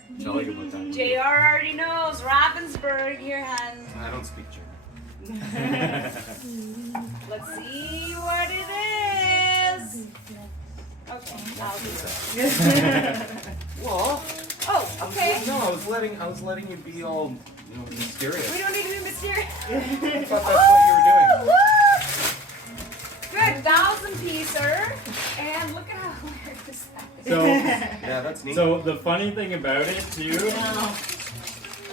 I like about that. JR already knows. Ravensburg, here, hun. I don't speak German. Let's see what it is. Okay, I'll do it. Well, Oh, okay. no, I was letting you be all, mysterious. We don't need to be mysterious. I thought that's what you were doing. Good, 1,000-piecer. And look at how hilarious that is. So, Yeah, that's neat. so the funny thing about it too,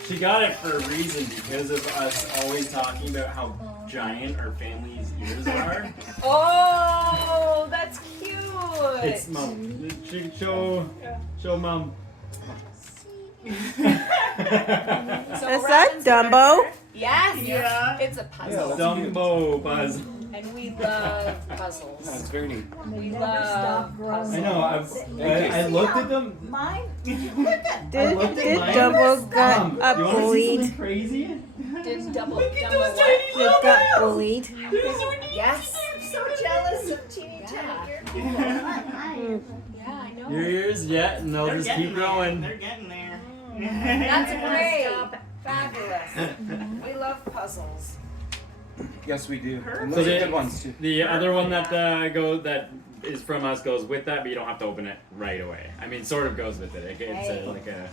she got it for a reason because of us always talking about how giant our family's ears are. Oh, that's cute. It's mom. Show mom. So Is that Dumbo? Yes. Yeah. It's a Yeah, puzzle. that's Dumbo puzzle. And we love puzzles. No, it's very neat. We love puzzles. I know. I looked at them. Mine? Did mine. Dumbo got Mom, you want to see bullied? something crazy? Did double what? He got bullied. Yes. I'm so jealous of teeny tiny Yeah, I know. Your ears? Yeah. No, They're just getting keep there. growing. They're getting there. That's great. Fabulous. We love puzzles. Yes, we do. And So those are the- good ones too. The other one that that is from us goes with that, but you don't have to open it right away. I mean, sort of goes with it. It's like a.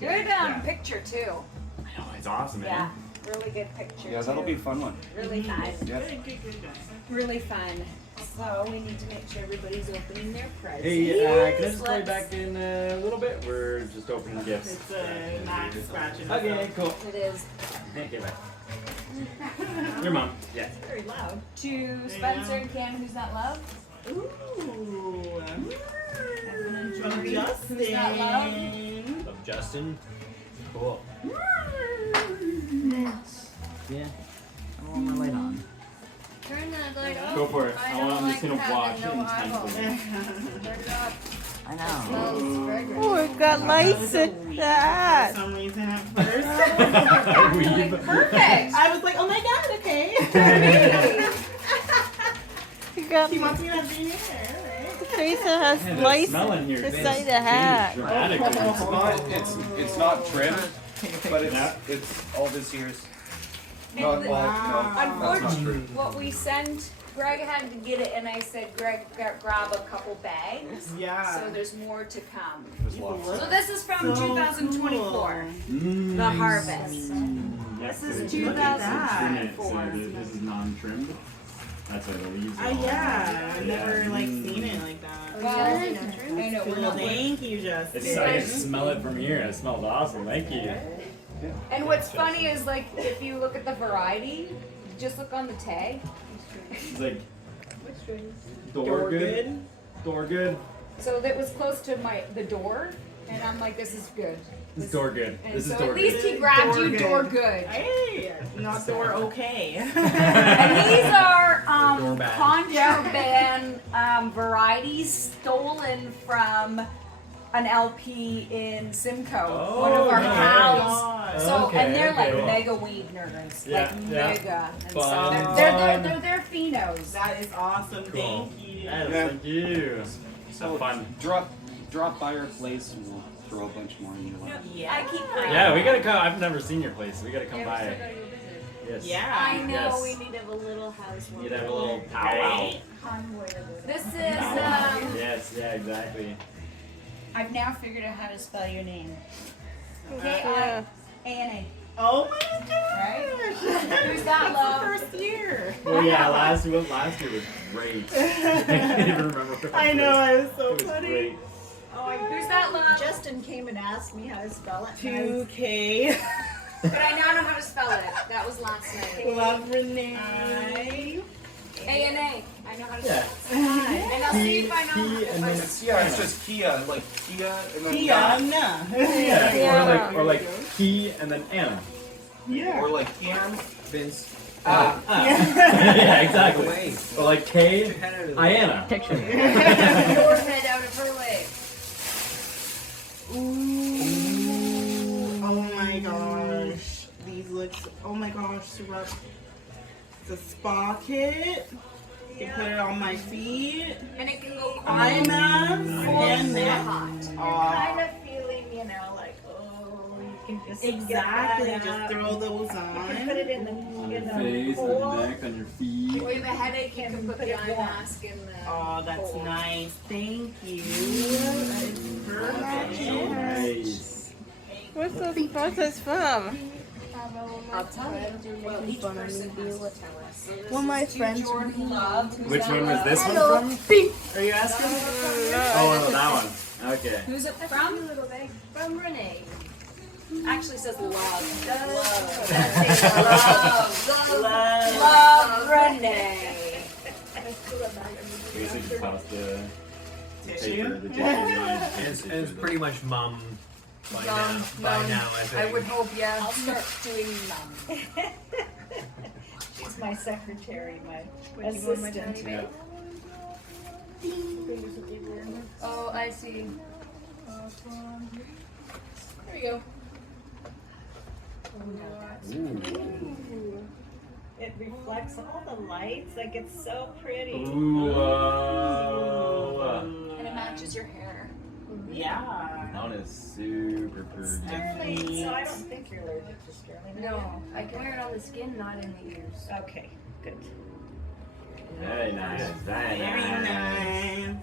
Good Yeah. picture too. I know it's awesome, Yeah, man. really good picture. Yeah, that'll too. be a fun one. Really fun. Yeah. Good, guys. Really fun. So we need to make sure everybody's opening their presents. Hey, can I just call you Let's- back in a little bit? We're just opening gifts. It's Max scratching. Okay, cool. It is Okay, bye. Your mom. Yeah. Very loud. to Spencer and Cam, who's not love. Ooh. From Who's Justin. that love? Of Justin. Cool. Yeah. I want my light on. Turn that light off. Go for it. I I'm don't just gonna like watch having it no eyeballs. intensely. Turn it off. I Smells fragrant. Oh, it got lights at For that. some reason at first. Weave. Perfect. I was like, oh my god, okay. It got He wants me to be here, right? Teresa has Man, the lights smell in here beside is the hat. dramatically. It's not trimmed, but Yeah. it's all this year's. And Not the- all. No, that's not true. What we sent, Greg had to get it, and I said, Greg, grab a couple bags. Yeah. So there's more to come. There's lots. So this is from 2024. The harvest. Yes, This is so look at that. 2004. So this is non-trimmed. That's what the leaves are. Yeah, I've never like seen it like that. Well, Yeah. I know we're Cool, not. thank you, Justin. It's, I can smell it from here. It smells awesome. Thank you. And what's funny is like if you look at the variety, just look on the tag. It's like Door door good. good. Door good. So that was close to the door, and I'm like, this is good. This is door good. And This is so door at least good. he grabbed Door you good. door good. Hey, not door okay. And these are Door bad. contraband varieties stolen from an LP in Simcoe, one of our nice. pals. So Okay, and they're like okay. mega weed nerds, Yeah, like yeah. mega. And so Fun, they're phenos. That is awesome. Cool. Thank you. Yes, Yeah. thank you. So Have fun. drop by our place and we'll throw a bunch more in your lap. Yeah. I keep my Yeah, we gotta come. I've never seen your place. We gotta come by. Yes. Yeah. I know Yes. we need to have a little house. You'd have a little powwow. This is Yes, yeah, exactly. I've now figured out how to spell your name. Yeah. K-I-A-N-A. Oh my Right? gosh. Who's that, love? First year. Well, yeah, last year was great. I can't even remember. What I know. I was so It was funny. great. Who's that, love? Justin came and asked me how to spell it. 2K. But I now know how to spell it. That was last night. Love Renee. A-N-A. I know how to Yeah. spell it. And I'll see if I know. Key and then Yeah, it's just Kia, like Kia and then Tiana. yeah. Or like Key and then Anna. Yeah. Or like Ian, Vince. Yeah, exactly. Or like K, Iana. Your head out of her way. Ooh. Oh my gosh. These look. Oh my gosh, super. It's a spa kit. You put it on my feet. And it can go Eye mask cold and or neck. hot. Aw. Kind of feeling, you know, like, can just Exactly. Get that Just out. throw those You can on. put it in the On your face, on your hole. neck, on your feet. If you have a headache, you can put Put the it eye warm. mask in the. Oh, that's hole. nice. Thank you. That is perfect. Nice. Where's those photos from? I'll tell you. Well, each person has to tell us. So this Well, my is to friends- Jordan Love. Who's Which that one was love? this one from? Are you asking? Oh, no, that one. Okay. Who's it from? From Renee. Actually says love. Love. Love. Love. Love Renee. Basically, toss the paper, Tissue. the tissue. And it's pretty much mum by now. By now, I think. I would hope, yeah. I'll start doing mum. She's my secretary, my assistant. Yeah. Oh, I see. There you go. It reflects all the lights, like it's so pretty. Ooh, whoa. And it matches your hair. Yeah. That one is super pretty. Sterling, so I don't think you're allergic to sterling. No, I can wear it on the skin, not in the ears. Okay, good. Very nice. Very Very nice. nice.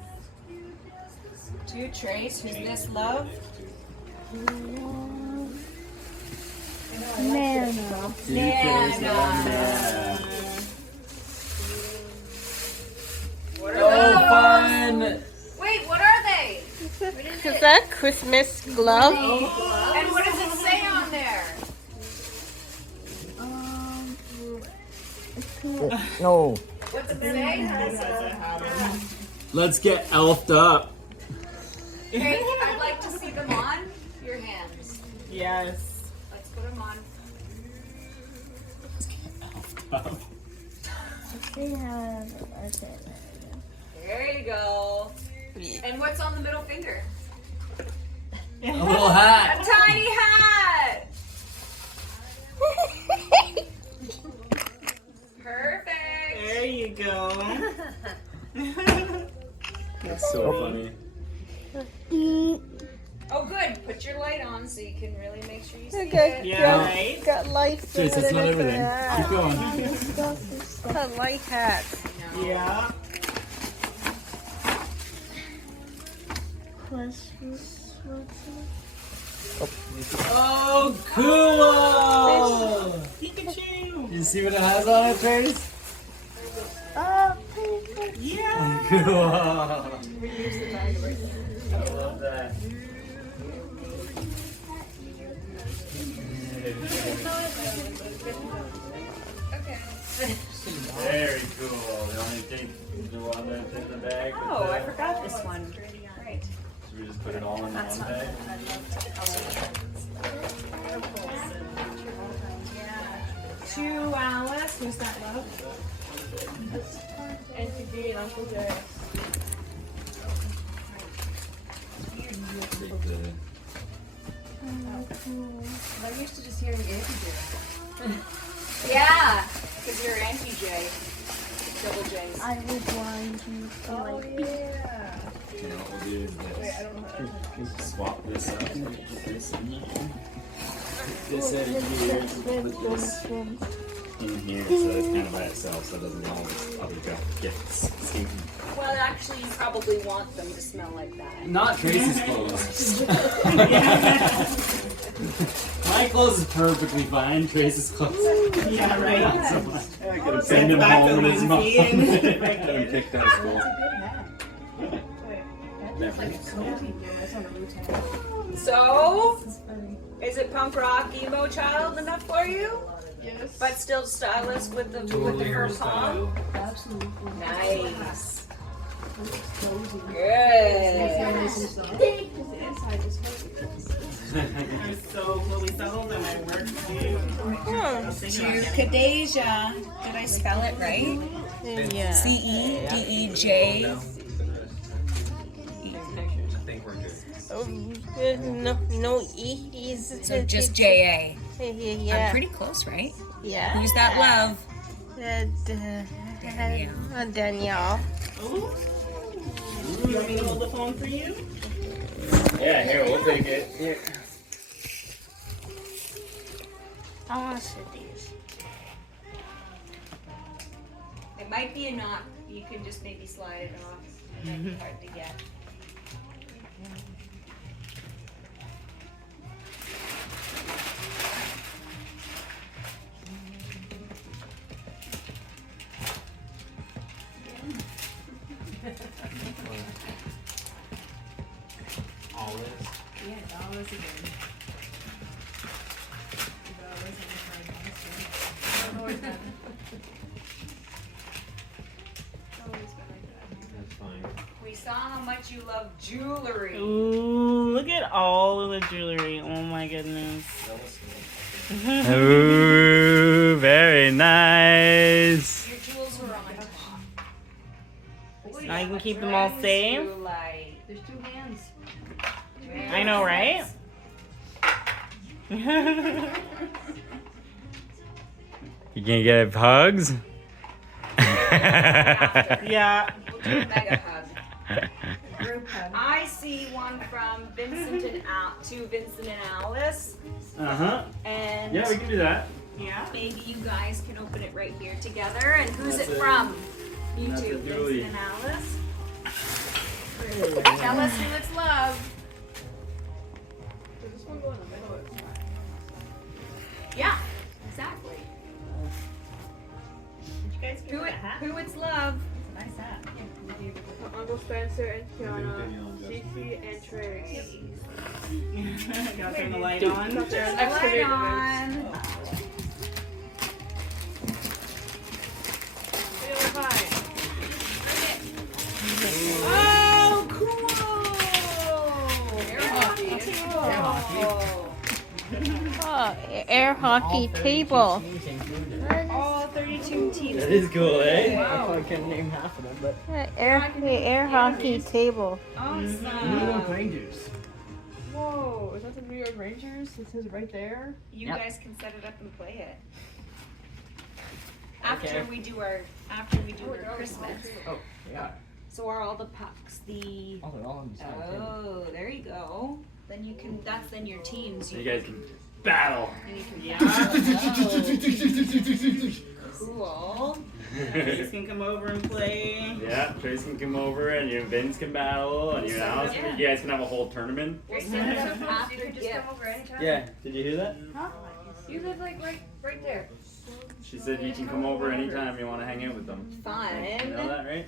To Trace, who's this love? Nana. Nana. What Oh, fun! Wait, what are they? Is that Christmas glove? And what does it say on there? No. What's it say? Let's get elfed up. Okay, I'd like to see them on your hands. Yes. Let's put them on. There you go. And what's on the middle finger? A little hat. A tiny hat. Perfect. There you go. That's so funny. Oh, good. Put your light on so you can really make sure you see Okay. it. Yeah, right? Got lights. Trace, that's not everything. Keep going. A light hat. Yeah. Oh, cool! Pikachu. You see what it has on it, Trace? Yeah. Cool. I love that. Okay. Very cool. The only thing, the one that's in the bag. Oh, I forgot this one. Right. Should we just put it all in one bag? To Alice, who's that love? And to be an Uncle Jay. I'm used to just hearing Auntie J. Yeah, because you're Auntie J. Double J's. I would want you to Oh, yeah. You know what we'll do is this. Swap this up. Put this in here. This out of here. Put this in here so it's kind of by itself so it doesn't all this other stuff gets stinky. Well, actually, you probably want them to smell like that. Not Tracy's clothes. My clothes is perfectly fine. Tracy's clothes. Yeah, right. I could have sent him home with his mom. Got him kicked out of school. So, is it punk rock emo child enough for you? Yes. But still stylish with the fur palm? Nice. Good. So fully settled and I work too. To Kadeja. Did I spell it right? Yeah. C-E-D-E-J. I think we're good. No E's. So just J-A. I'm Yeah. pretty close, right? Yeah. Who's that love? Danielle. Ooh. You want me to hold the phone for you? Yeah, here, we'll take it. Here. I want to see these. It might be a knot. You can just maybe slide it off. It might be hard to get. All is. Yeah, dollars again. Dollars on the fried monster. That's fine. We saw how much you love jewelry. Ooh, look at all of the jewelry. Oh my goodness. Ooh, very nice. Your jewels were on top. Now you can keep them all safe. There's 2 hands. I know, right? You gonna give hugs? Yeah. We'll do a mega hug. Group hug. I see one from Vincent and Vincent and Alice, Uh-huh. and Yeah, we can do that. Yeah. maybe you guys can open it right here together. And who's That's it it. from? You That's two, it, Julie. Vincent and Alice. Tell us who it's love. Does this one go in the middle? It's fine. Yeah, exactly. Did you guys give Who it a hat? who it's love. Nice hat. Uncle Spencer and Kiana, Cece and Trey. Gotta turn the light on. Turn the light on. Oh, cool! Air hockey. Oh, air hockey table. All 32 teams. That is cool, eh? I can't name half of them, but Air hockey table. Awesome. Rangers. Whoa, is that the New York Rangers? It says right there. You Yep. guys can set it up and play it. After Okay. we do our Christmas. Oh, yeah. So are all the pucks the Oh, they're all on the side table. Oh, there you go. Then you can that's then your teams. So you guys can battle. and you can Yeah. cool. Trace can come over and play. Yeah, Trace can come over and you and Vince can battle and you and Alice can, you guys can have a whole tournament. We'll set it up after You can just come over anytime. Yeah, did you hear that? You live like right there. She said you can come over anytime you want to hang out with them. You know Fun. that, right?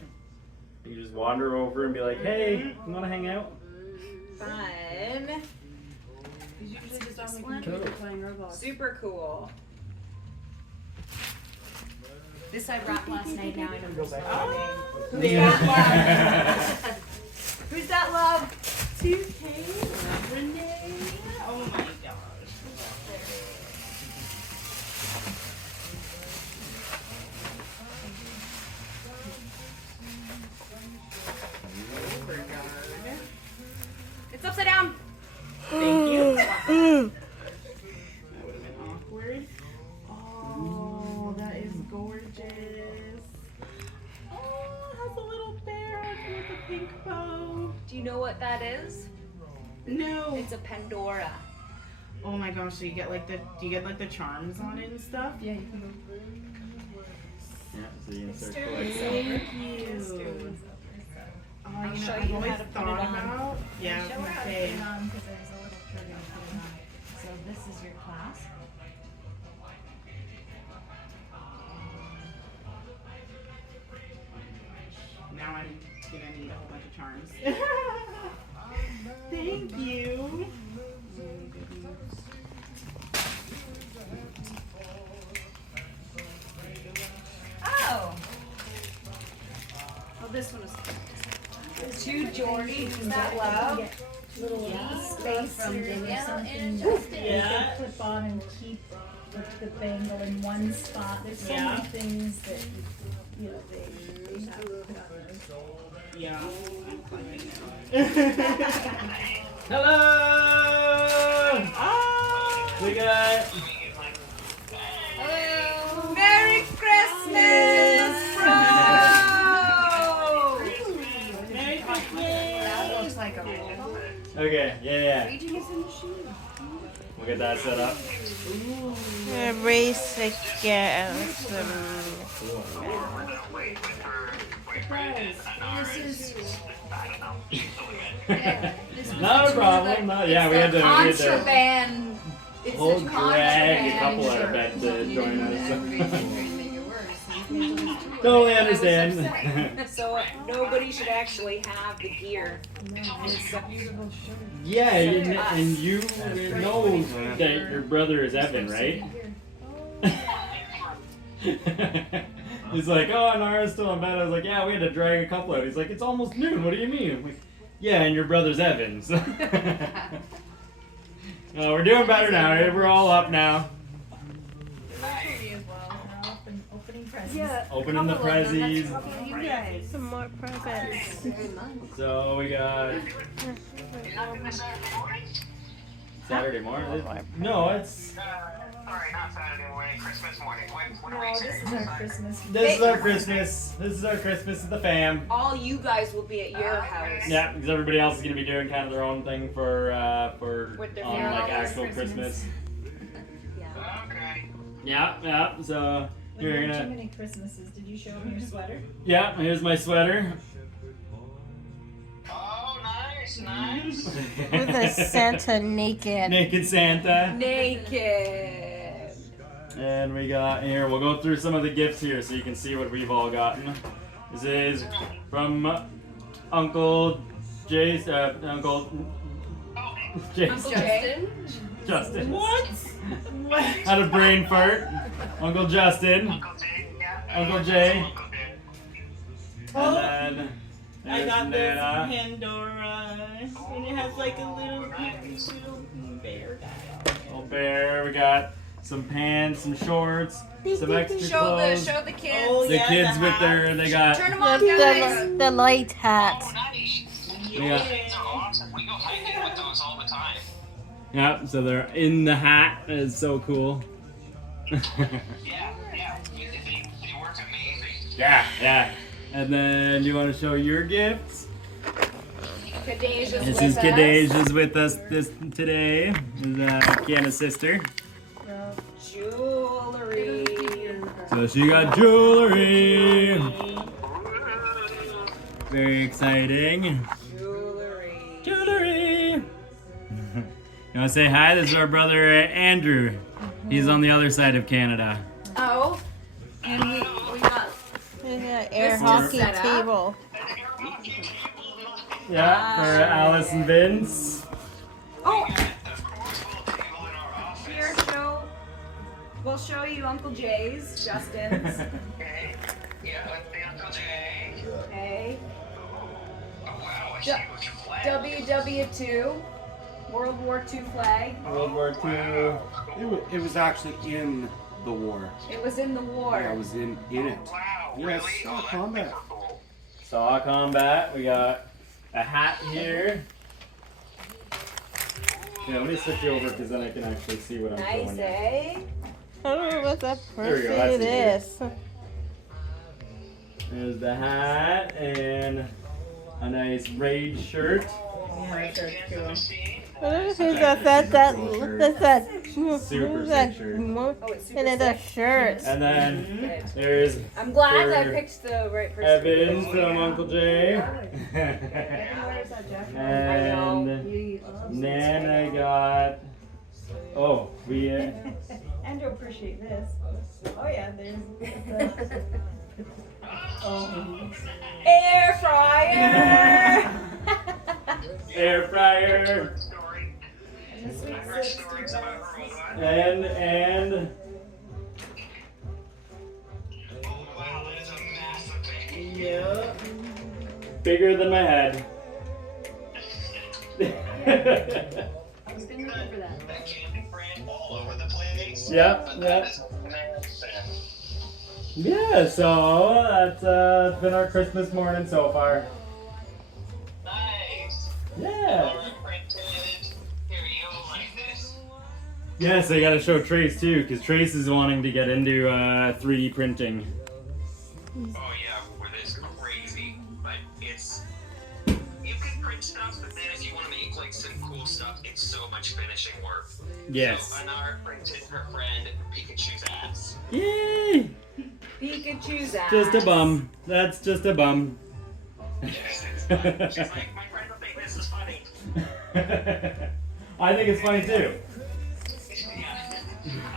You can just wander over and be like, hey, you want to hang out? Fun. He's usually just on the One. computer playing Roblox. Super cool. This I wrapped last night. Now I know who's Oh, that love? Who's that love? 2K, Renee. Oh my gosh. It's upside down. Thank you. That would have been awkward. Oh, that is gorgeous. Oh, it has a little bear on it with a pink bow. Do you know what that is? No. It's a Pandora. Oh my gosh, so you get like the charms on it and stuff? Yeah, you can go. Yeah, so you can start Thank collecting. Thank you. Oh, I'll you know, show I've you always how to put it thought on. about. Yeah, I was Show her gonna how to say. put it on because there's a little trigger to put it on. So this is your class. Now I'm gonna need a whole bunch of charms. Thank you. Oh. Oh, this one is. To Jordy, who's that love? Little space cereal or something Yeah. that you can clip on and keep the bangle in one spot. There's so Yeah. many things that you know they have. Yeah. I'm climbing now. Hello! Oh! We got Merry Christmas, bro! Merry That Christmas! looks like a roll. okay, yeah. Raging is in the shoe. We We'll get that set up. Race against. Not a problem. Yeah, we had to. Contraband. It's We'll a drag a couple out of bed to join us. Totally understand. So nobody should actually have the gear. Yeah, and you know that your brother is Evan, right? He's like, oh, Nara's still in bed. I was like, yeah, we had to drag a couple out. He's like, it's almost noon. What do you mean? I'm like, yeah, and your brother's Evan. So oh, we're doing better now. We're all up now. Opening the prezzies. You guys. Some more presents. So we got Saturday morning. No, it's Sorry, not Saturday morning, Christmas morning. What are we No, saying? this is our Christmas. this is our Christmas. This is our Christmas with the fam. All you guys will be at your house. Yeah, because everybody else is gonna be doing kind of their own thing for With their like families, actual Christmas. Christmas. Okay. Yeah. So But you're there were too gonna. many Christmases. Did you show him your sweater? Yeah, here's my sweater. Oh, nice. With a Santa naked. Naked Santa. Naked. And we got here, we'll go through some of the gifts here so you can see what we've all gotten. This is from Uncle Jay's, Uncle Jay's. Uncle Jay. Justin. What? Had a brain fart. Uncle Justin. Uncle Jay, yeah. Uncle Jay. Uncle Jay. And then I there's got this Nana. Pandora, and it has like a little bear guy. Little bear. We got some pants, some shorts, some extra clothes. Show the kids. Oh, The yeah, kids the with hat. their, they got. Turn them on, The, guys. the light hat. Oh, nice. Yeah. These are awesome. We go hiking with those all the time. Yep, so they're in the hat. It's so cool. Yeah. They work amazing. Yeah. And then you want to show your gifts? Kadeja's This with is us. Kadeja's with us today. This is Kiana's sister. Jewelry. So she got jewelry. Very exciting. Jewelry. You want to say hi? This is our brother Andrew. He's on the other side of Canada. Oh. And we got. There's an air This is hockey set up. table. Yeah, for Alice and Vince. Oh, Of course, we'll table in our office. here, show. We'll show you Uncle Jay's, Justin's. Okay. Yeah, with the Uncle Jay. Okay. Oh, wow, a Du- huge flag. WW2. World War II flag. World War II. It was actually in the war. It was in the war. I was in it. Wow, Yes, really? saw that's combat. super cool. Saw combat. We got a hat here. Yeah, let me switch you over because then I can actually see what I'm Nice, showing you. eh? Oh, what's that There we go, person that's it easier. is? There's the hat and a nice raid shirt. Yeah, that's cool. What is that? That's that. Super Who's that? sick shirt. Oh, it's super And it's a sick. shirt. And then Good. there's I'm glad I For picked the right person. Evan from Uncle Jay. Where's that jacket? And Nana got. Oh, we. Andrew appreciate this. Oh yeah, there's the Air fryer. Air fryer. Story. and the sweet I've heard 60 stories about bucks. Robot. And. Oh, wow, that is a massive thing. Yeah. Bigger than my head. I was been looking for that. That candy brand all over the place. Yep, But yep. that is massive. Yeah, so that's been our Christmas morning so far. Nice. Yeah. Color printed. Here you go, like this. Yeah, so you gotta show Trace too, because Trace is wanting to get into 3D printing. Oh yeah, well, it's crazy. Like it's you can print stuff, but then if you want to make like some cool stuff, it's so much finishing work. Yes. So Anar printed her friend Pikachu's ass. Yay! Pikachu's ass. Just a bum. That's just a bum. Yes, it's fun. She's like, my friend will think this is funny. I think it's funny too. Yeah.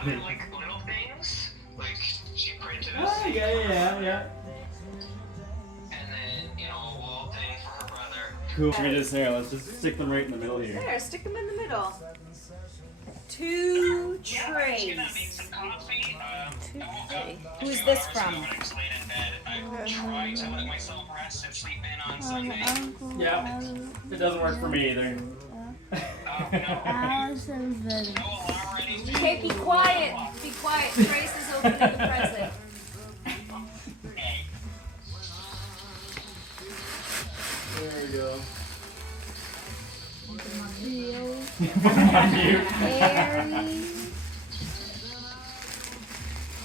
I mean, like little things. Like she printed a Oh, yeah. and then, you know, a wall thing for her brother. Cool. Let's just stick them right in the middle here. There, stick them in the middle. 2 She's trays. gonna make some coffee. I woke up Who's 2 this hours from? ago and I was laying in bed. I tried to let myself rest and sleep in on Sunday. Yeah. It doesn't work for me either. Allison's ready. No alarm ready. Okay, be quiet. Be quiet. Trace is opening the present. There we go. Harry.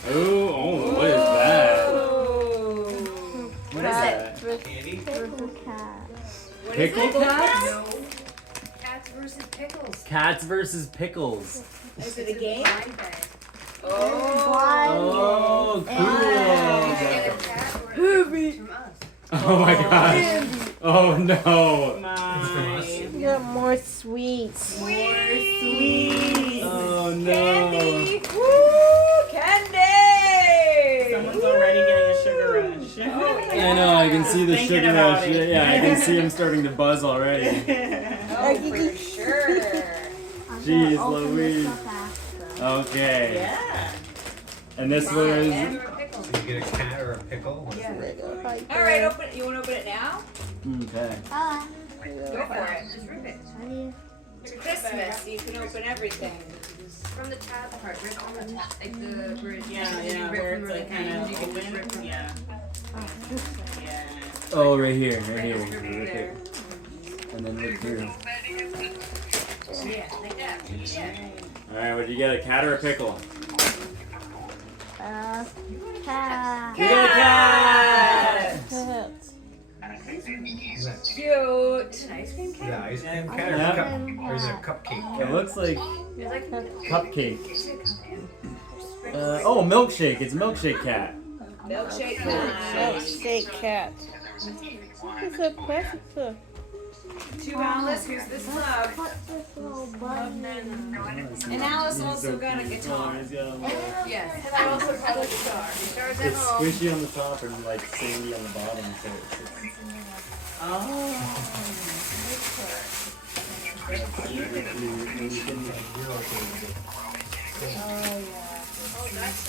Oh, what is that? Oh. What is that? Pickle cat. Pickle cats? No. Cats versus pickles. Cats versus pickles. Is it a game? Oh, cool. Herbie. Oh my gosh. Oh no. You got more sweets. Sweet. Oh no. Candy. Woo! Candy. Someone's already getting a sugar rush. I know, I can see the Thinking sugar about rush. it. Yeah, I can see him starting to buzz already. Oh, for sure. Jeez Louise. Okay. Yeah. And this was. So you get a cat or a pickle? All right, open it. You want to open it now? Okay. Go for it. Just rip it. It's Christmas. You can open everything. From the tab part, right on the tab, like the where it's Yeah, where it's like kind of open. Yeah. Yeah. Oh, right here. Rip it. And then rip through. Yeah, like that. Yeah. Alright, what do you get? A cat or a pickle? Cat. You got a cat! Cute. Is it an ice cream Is cake? it an ice cream cat or, Yeah. a cup, or is it a cupcake? It looks like It's like cupcake. Oh, milkshake. It's a milkshake cat. Milkshake. Milkshake cat. It's a precious. To Alice, who's this love? What's this little button? And Alice also got a guitar. yes. And I also have a guitar. Guitars at It's home. squishy on the top and like sandy on the bottom, so it's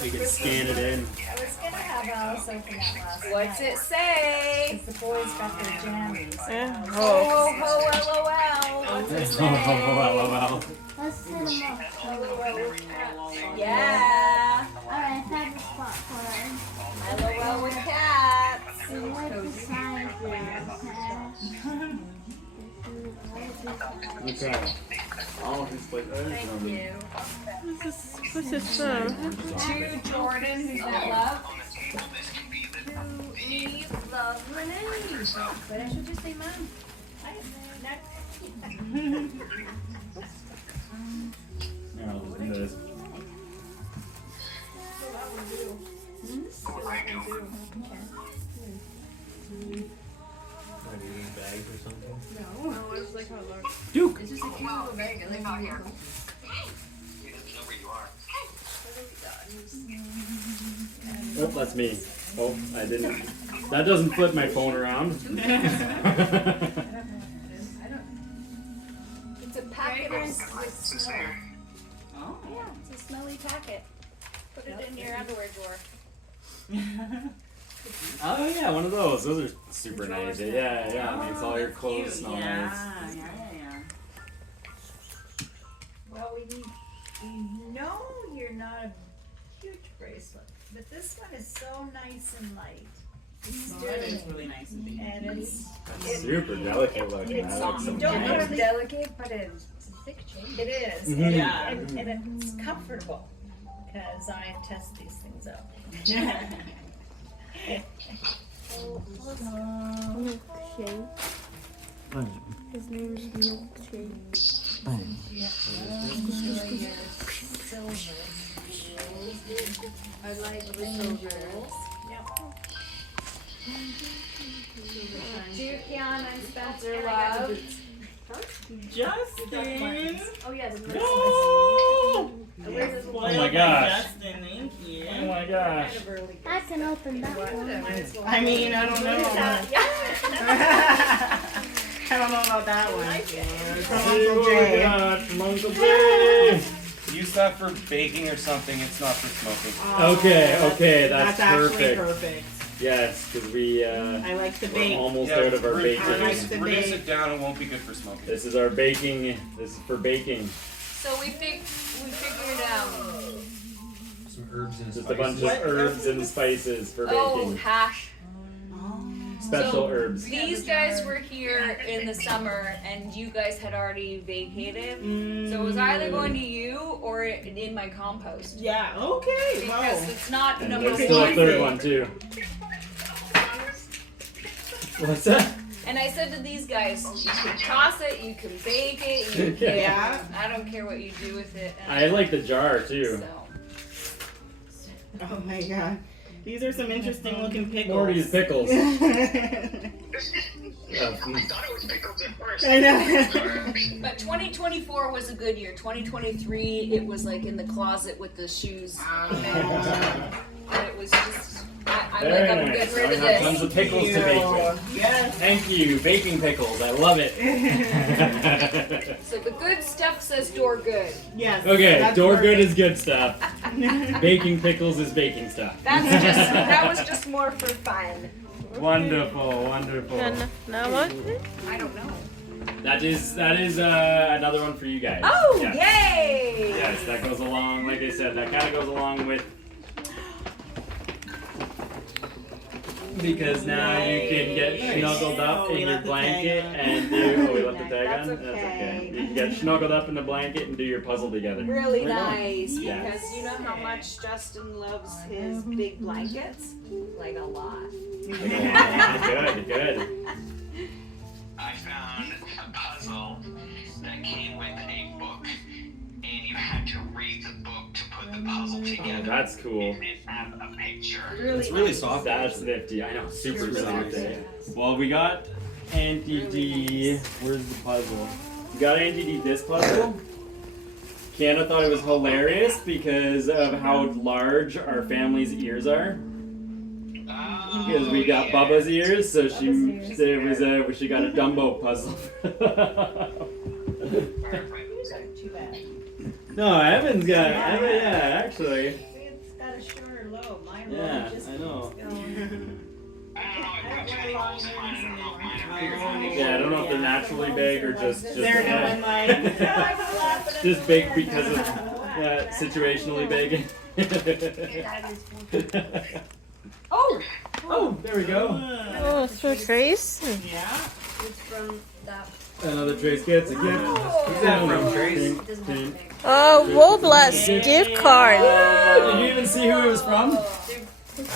you can scan it in. I was gonna have Alice open that last What's night. it say? The boys got their jammies. Ho ho LOL. What's it say? LOL. Let's set him up. Yeah. Alright, I found the spot for it. LOL with cats. See what the size is. Okay. All of his flavors. Thank you. What's this from? To Jordan, who's that love? Eve loves lemonade. But I should just say mom. Here, I'll just do this. Are they in bags or something? No, it's like how large. Duke! It's just a cute little bag. I like how here. He doesn't know where you are. Oh, that's me. Oh, I didn't. That doesn't flip my phone around. It's a packet of snow. Oh. Yeah, it's a snowy packet. Put it in your underwear drawer. Oh yeah, one of those. Those are super nice. Yeah, yeah. It makes all your clothes smell nice. Yeah. Well, we know you're not a huge bracelet, but this one is so nice and light. Oh, that is really nice and big. And it's Super delicate looking. It's That looks so don't nice. look delicate, but it's thick chain. It is. Mhm. Yeah. And it's comfortable because I test these things out. Milkshake. His name's Milkshake. I like the silver. Dear Kiana and Spencer, love. Justin. Oh yeah, the No. Oh my gosh. Justin, thank you. Oh my gosh. I can open that one. I mean, I don't know. I don't know about that one. From See Uncle what we Jay. got from Uncle Jay. Use that for baking or something. It's not for smoking. Okay, that's actually perfect. perfect. Yes, because we I like to we're bake. almost out of our baking. I like to Reduce bake. it down. It won't be good for smoking. This is our baking. This is for baking. So we figured out. Some herbs and Just a bunch of What? herbs and spices for Oh, baking. hash. Special So, herbs. These guys were here in the summer, and you guys had already vacated. So it was either going to you or in my compost. Yeah, okay. Because Wow. it's not And number there's still a one. third one too. What's that? And I said to these guys, you can toss it, you can bake it, you can, Yeah. I don't care what you do with it. And I like the jar too. So. Oh my god. These are some interesting looking pickles. Morty's pickles. I thought it was pickles at first. I know. But 2024 was a good year. 2023, it was like in the closet with the shoes. And it was just, I'm Very like, I'm nice. getting rid of I have tons this. of pickles to bake with. Yes. Thank you, baking pickles. I love it. So the good stuff says door good. Yes. Okay, that's door good perfect. is good stuff. Baking pickles is baking stuff. That was just more for fun. Wonderful, wonderful. And now what? I don't know. That is another one for you guys. Oh, Yes. yay! Yes, that goes along, like I said, that kind of goes along with. Because now you can get snuggled up in your blanket and do. Oh, we left the tag on? That's That's okay. okay. You can get snuggled up in the blanket and do your puzzle together. Really nice, Yeah. because you know how much Justin loves his big blankets? Like a lot. Good, good. I found a puzzle that came with a book, and you had to read the book to put the puzzle Oh, together. that's cool. It didn't have a picture. It's really soft. That's nifty. I know, super Super soft. soft. Eh? Well, we got Auntie D. Where's the puzzle? We got Auntie D this puzzle. Kiana thought it was hilarious because of how large our family's ears are. Because we got Bubba's ears, so she said it was she got a Dumbo puzzle. No, Evan's got yeah, actually. It's got a shorter lobe. Mine Yeah, just I know. I don't know, I put too many holes in mine. I don't know if mine are bigger than these. Yeah, I don't know if they're naturally big or just They're doing like. just big because of situationally big. Oh! Oh, there we go. Oh, it's for Trace. Yeah. It's from that. Another Trace gets a gift. Who's that from, Trace? It doesn't have to make. Oh, Robles gift card. Did you even see who it was from? I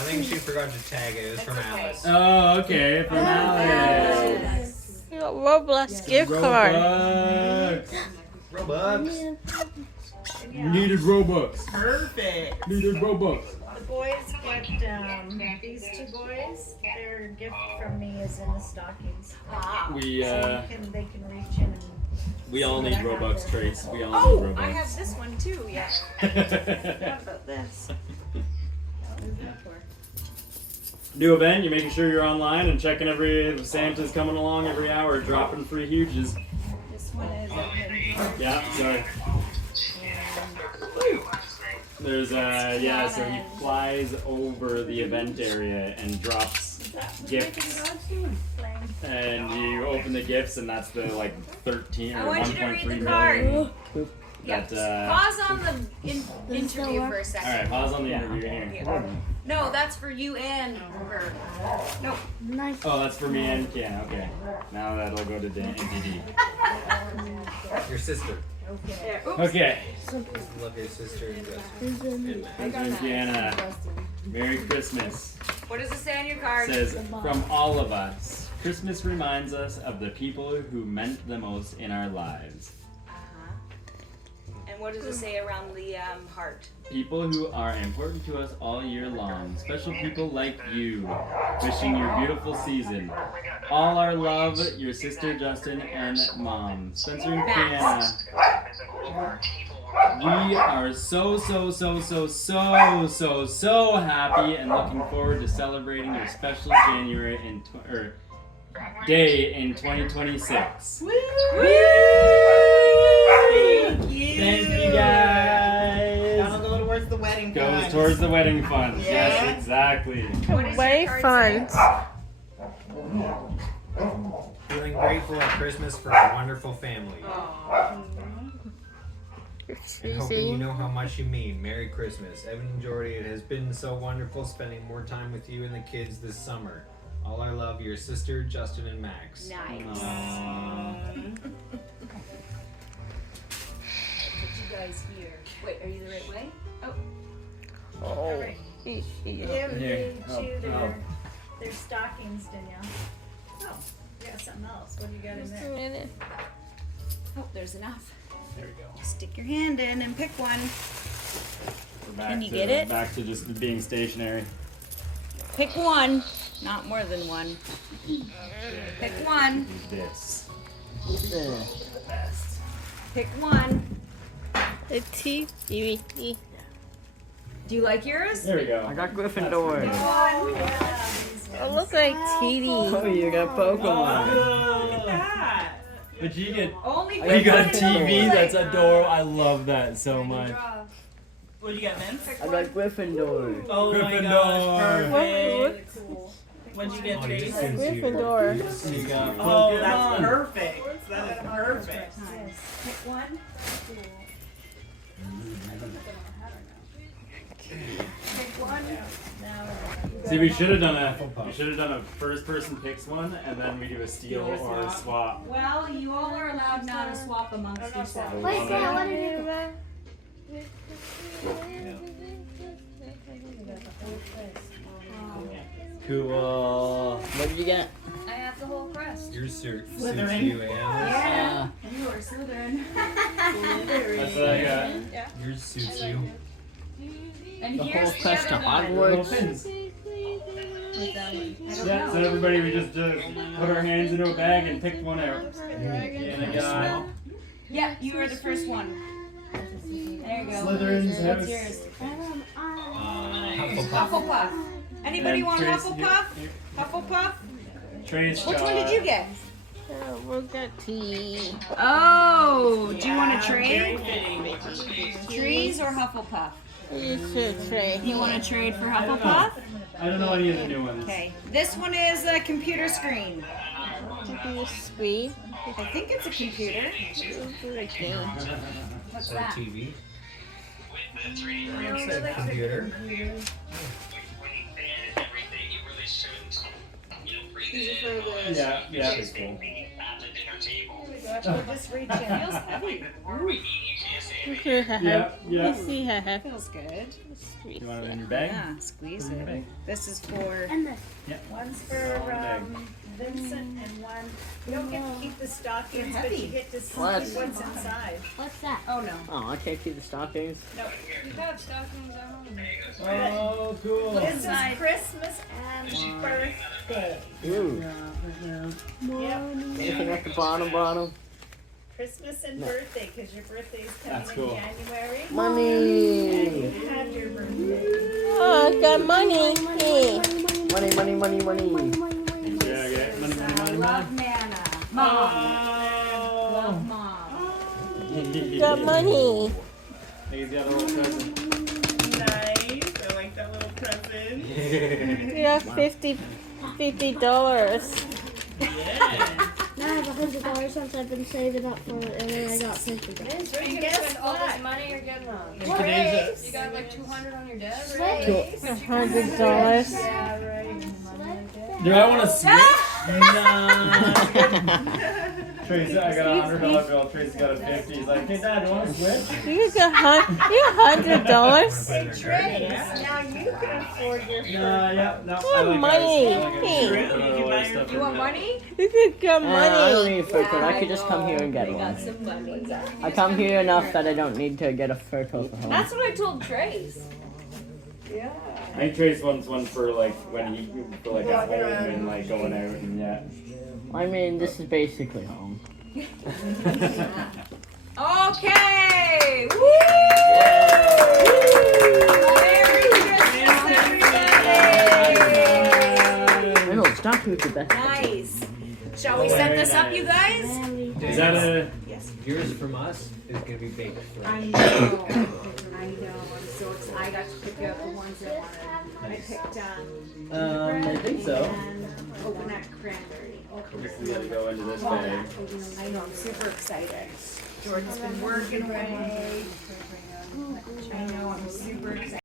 think she forgot to tag it. It was from Alice. Oh, okay, from Alex. You got Robles gift card. Robux. Robux. Needed Robux. Perfect. Needed Robux. The boys get these two boys. Their gift from me is in the stockings. We So they can reach in and. we all need Robux, Trace. We all Oh, need I Robux. have this one too, yeah. What about this? New event, you're making sure you're online and checking every Santa's coming along every hour, dropping free huges. This one is. Yeah, sorry. There's yeah, so he flies over the event area and drops gifts. And you open the gifts and that's the like 13 I or want you to 1.3 read the million. card. Yeah. That, Pause on the interview for a second. Alright, pause on the interview here. No, that's for you and her. No. Nice. Oh, that's for me and Kiana, okay. Now that'll go to NTD. Your sister. Yeah, oops. Okay. Love your sister. And Kiana, Merry Christmas. What does it say on your card? Says, from all of us. Christmas reminds us of the people who meant the most in our lives. And what does it say around the heart? People who are important to us all year long. Special people like you. Wishing you a beautiful season. All our love, your sister Justin and Mom. Spencer and Kiana. We are so happy and looking forward to celebrating your special January day in 2026. Woo! Thank you guys. That'll go towards the wedding Goes fund. towards the wedding funds. Yeah. Yes, exactly. What does Way your card say? fun. Feeling grateful at Christmas for a wonderful family. And hoping you know how much you mean. Merry Christmas. Evan and Jordy, it has been so wonderful spending more time with you and the kids this summer. All our love, your sister, Justin and Max. Nice. Put you guys here. Wait, are you the right way? Oh. Oh. Give Here. their stockings, Danielle. Oh, you got something else. What do you got in Just a there? minute. Oh, there's enough. There we go. Stick your hand in and pick one. We're back Can you to, get it? Back to just being stationary. Pick one. Not more than one. Pick one. This. Pick one. The TV. Do you like yours? There we go. I got Gryffindor. It looks like TD. Oh, you got Pokemon. Look at that. But you get. Only Oh, you got a Gryffindor. TV? That's adorable. I love that so much. What you got, Vince? I got Gryffindor. Oh my Gryffindor. gosh, perfect. Cool. What'd you get, Oh, Trace? you can see it. Gryffindor. You got Oh, Pokemon. that's perfect. That is perfect. Nice. Pick one. Pick one. Now. See, we should have done a first person picks one, and then we do a steal or a swap. Well, you all are allowed now to swap amongst yourselves. Wait, Dad, what did you do? Cool. What did you get? I have the whole crest. Your suit suits Slytherin. you, Anne. Yeah. You are Slytherin. That's what I got. Yours suits you. And The here's whole the quest to other one. Little Hogwarts. pins. With that one. I don't Yeah, know. so everybody, we just put our hands into a bag and pick one out. And I got Yeah, you are the first one. There you go. Slytherin's What's house. yours? Hufflepuff. Hufflepuff. Anybody And want Trace- Hufflepuff? Hufflepuff? Trace Which one did you get? We got T. Oh, do you want to Very trade? fitting. Trees or Hufflepuff? You should trade. You want to trade for Hufflepuff? I don't know any of the new ones. Okay. This one is a computer screen. Sweet. I think it's a computer. What's Or that? TV. With the 3D Said computer. when you fan and everything, you really shouldn't, breathe it in. Yeah, yeah. It's cool. At the dinner table. Just reach in. Feels heavy. Before we eat, you can't say anything. Yeah, yeah. See how Feels good. You want it in your bag? Yeah, squeeze Put it in your it. bag. This is for. And the One's for Vincent and one. You don't get to keep the stockings, but you get to see What? what's inside. what's that? Oh no. Oh, I can't keep the stockings. You have stockings at home. Oh, cool. This is Christmas and birthday. Ooh. Yep. Anything at the bottom? Christmas and birthday, because your birthday is coming That's cool. in January. And Money. you have your birthday. Oh, I got money. Hey. Money. Yeah, okay. Money, money, money, money. Love Nana. Mom. Love mom. Got money. He's got a little present. Nice. I like that little present. We got $50. Yeah. Now I have $100 since I've been saving up for it, and then I got $50. Where are you going to spend all this money you're getting on? Today's You got like 200 on your desk? $100. Yeah, right. Do I want to switch? Nah. Tracy, I got a $100 bill. Tracy got a 50. He's like, hey Dad, you want to switch? You got $100. Hey, Trace, now you can afford your No. I want money. You want money? You could get I don't money. need a fur coat. I could just come here and get They got one. some money. I come here enough that I don't need to get a fur coat for home. That's what I told Trace. Yeah. I think Trace wants one for like when he for like at home and like going out and yeah. I mean, this is basically home. Okay. Woo! Merry Christmas, everybody. I know, stop with the best. Nice. Shall we set this up, you guys? Is that a? Yours from us is gonna be baked fresh. I know. I'm so excited. I got to pick out the ones I wanted. I picked I think so. and coconut cranberry. We gotta go into this bag. I know. I'm super excited. Jordan's been working away. I know. I'm super excited.